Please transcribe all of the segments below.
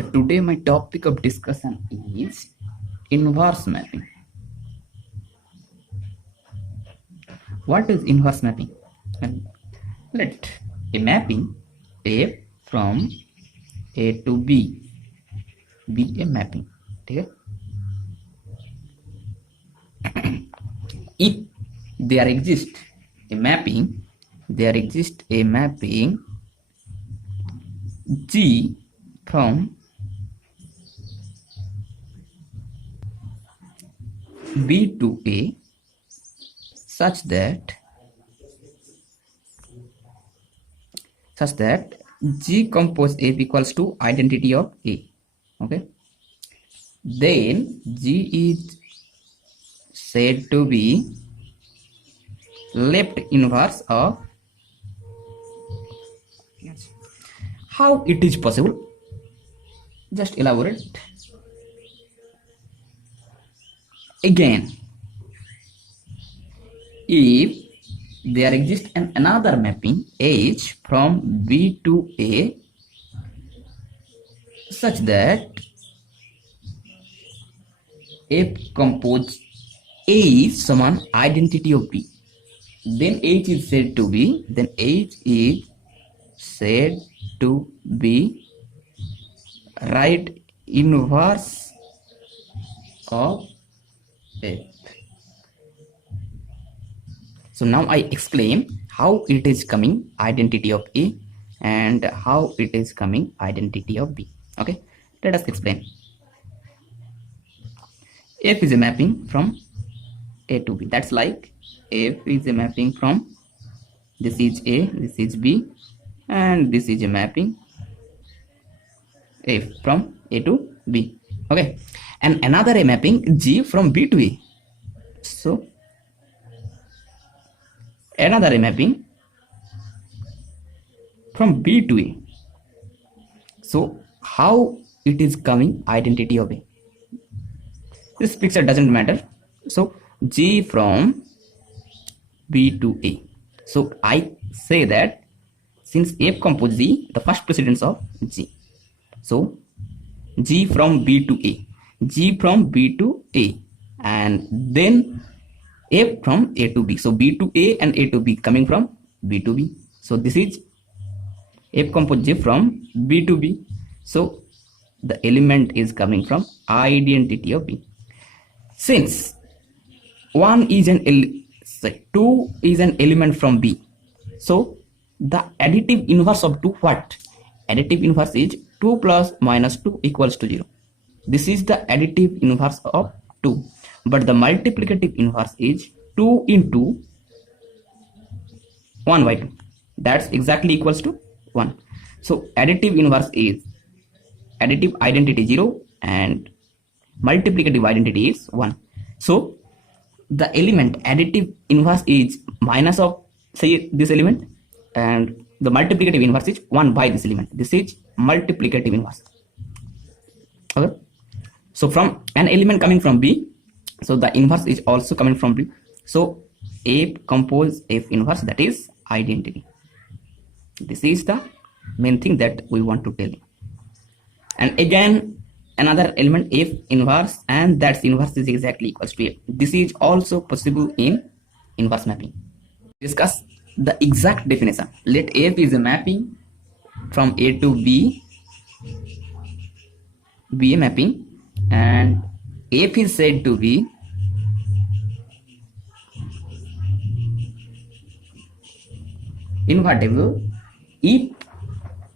So today my topic of discussion is inverse mapping. What is inverse mapping? And let a mapping F from A to B be a mapping. Okay? If there exists a mapping, G from B to A such that G compose F equals to identity of A. Okay, then G is said to be left inverse of. How it is possible? Just elaborate. Again, if there exists another mapping H from B to A such that F compose A is summon identity of B, then H is said to be right inverse of F. So now I explain how it is coming identity of A and how it is coming identity of B. Okay, let us explain. F is a mapping from A to B. That's like F is a mapping from, this is A, this is B, and this is a mapping F from A to B. Okay, and another a mapping G from B to A. So another a mapping from B to A. So how it is coming identity of A? This picture doesn't matter. So G from B to A. So I say that since F compose G, the first precedence of G. So G from B to A, G from B to A, and then F from A to B. So B to A and A to B coming from B to B. So this is F compose G from B to B. So the element is coming from identity of B. Since 2 is an element from B, so the additive inverse of 2 what? Additive inverse is 2 plus minus 2 equals to 0. This is the additive inverse of 2. But the multiplicative inverse is 2 into 1 by 2. That's exactly equals to 1. So additive inverse is additive identity 0 and multiplicative identity is 1. So the element additive inverse is minus of, say, this element, and the multiplicative inverse is 1 by this element. This is multiplicative inverse. Okay, so from an element coming from B, so the inverse is also coming from B. So F compose F inverse, that is identity. This is the main thing that we want to tell you. And again another element F inverse, and that's inverse is exactly equals to F. This is also possible in inverse mapping. Discuss the exact definition. Let F is a mapping from A to B, be a mapping, and F is said to be invertible if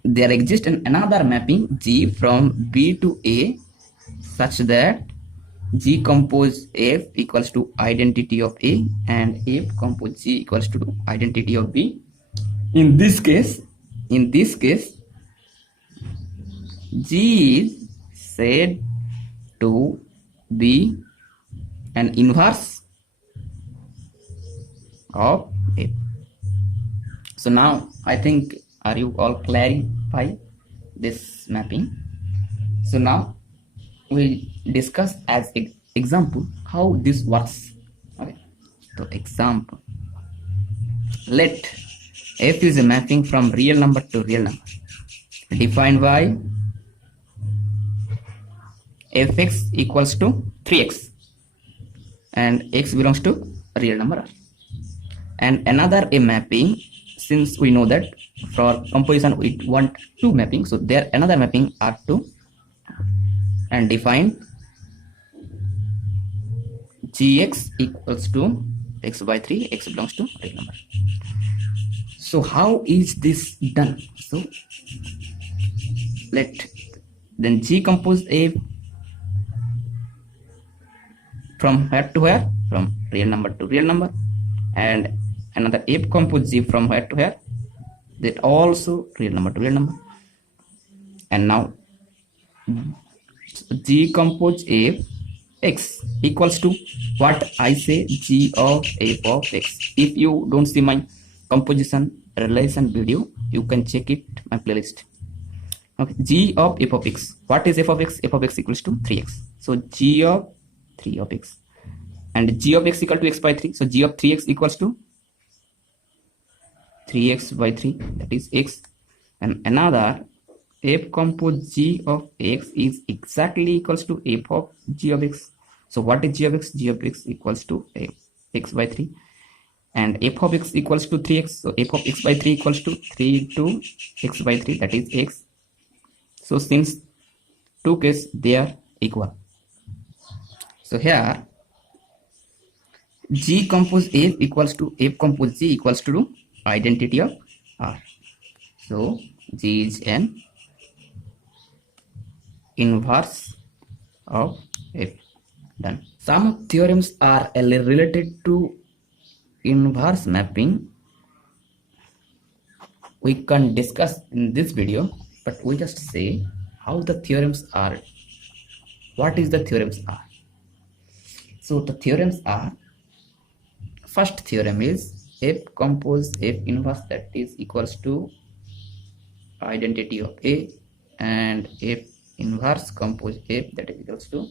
there exists another mapping G from B to A such that G compose F equals to identity of A and F compose G equals to identity of B. In this case, G is said to be an inverse of F. So now I think, are you all clarify this mapping? So now we discuss as example how this works. Okay, so example, let F is a mapping from real number to real number defined by fx equals to 3x and x belongs to real number R. And another a mapping, since we know that for composition we want two mapping, so there another mapping R2 and define gx equals to x by 3, x belongs to real number. So how is this done? So let then G compose A from where to where? From real number to real number, and another F compose G from where to where? That also real number to real number. And now G compose F x equals to what I say, G of F of x. If you don't see my composition relation video, you can check it my playlist. Okay, G of f of x. What is f of x? F of x equals to 3x. So G of 3 of x, and G of x equal to x by 3. So G of 3x equals to 3x by 3, that is x. And another f compose G of x is exactly equals to f of G of x. So what is G of x? G of x equals to x by 3, and f of x equals to 3x. So f of x by 3 equals to 3 into x by 3, that is x. So since two cases they are equal, so here G compose F equals to F compose G equals to identity of R. So G is an inverse of F. Done. Some theorems are related to inverse mapping. We can discuss in this video, but we just say how the theorems are. What is the theorems are? So the theorems are, first theorem is F compose F inverse, that is equals to identity of A, and F inverse compose F, that is equals to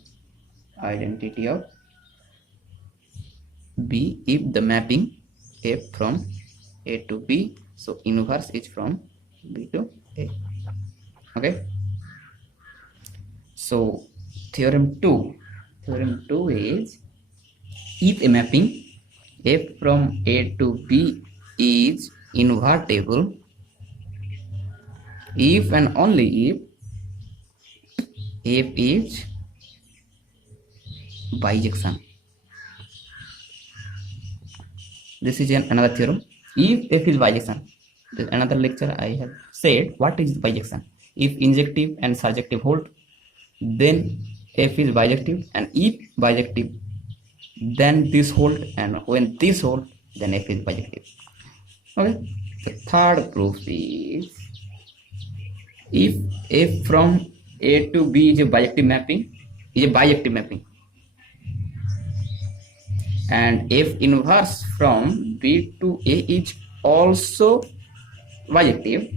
identity of B if the mapping F from A to B, so inverse is from B to A. Okay, so theorem 2 is, if a mapping F from A to B is invertible, if and only if F is bijection. This is another theorem. If F is bijection, another lecture I have said what is bijection. If injective and surjective hold, then F is bijective, and if bijective, then this hold, and when this hold, then F is bijective. Okay. The third proof is, if F from A to B is a bijective mapping, and F inverse from B to A is also bijective,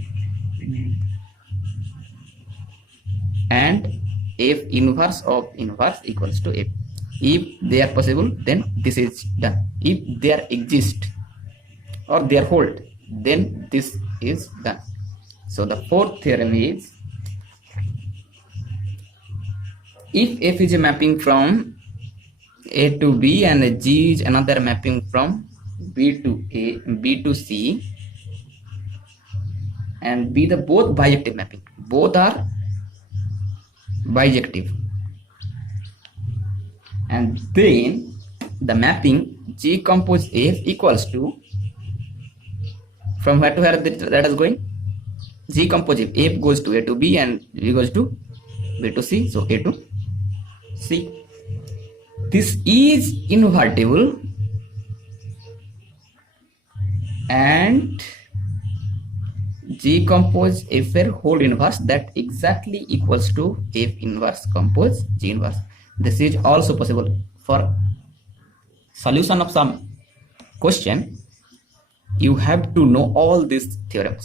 and F inverse of inverse equals to F. If they are possible, then this is done. If there exist or they are hold, then this is done. So the fourth theorem is, if F is a mapping from A to B and G is another mapping from B to A, B to C, and B the both bijective mapping, both are bijective, and then the mapping G compose F equals to, from where to where that is going, G compose F goes to A to B and G goes to B to C, so A to C. This is invertible, and G compose F whole inverse, that exactly equals to F inverse compose G inverse. This is also possible. For solution of some question, you have to know all these theorems.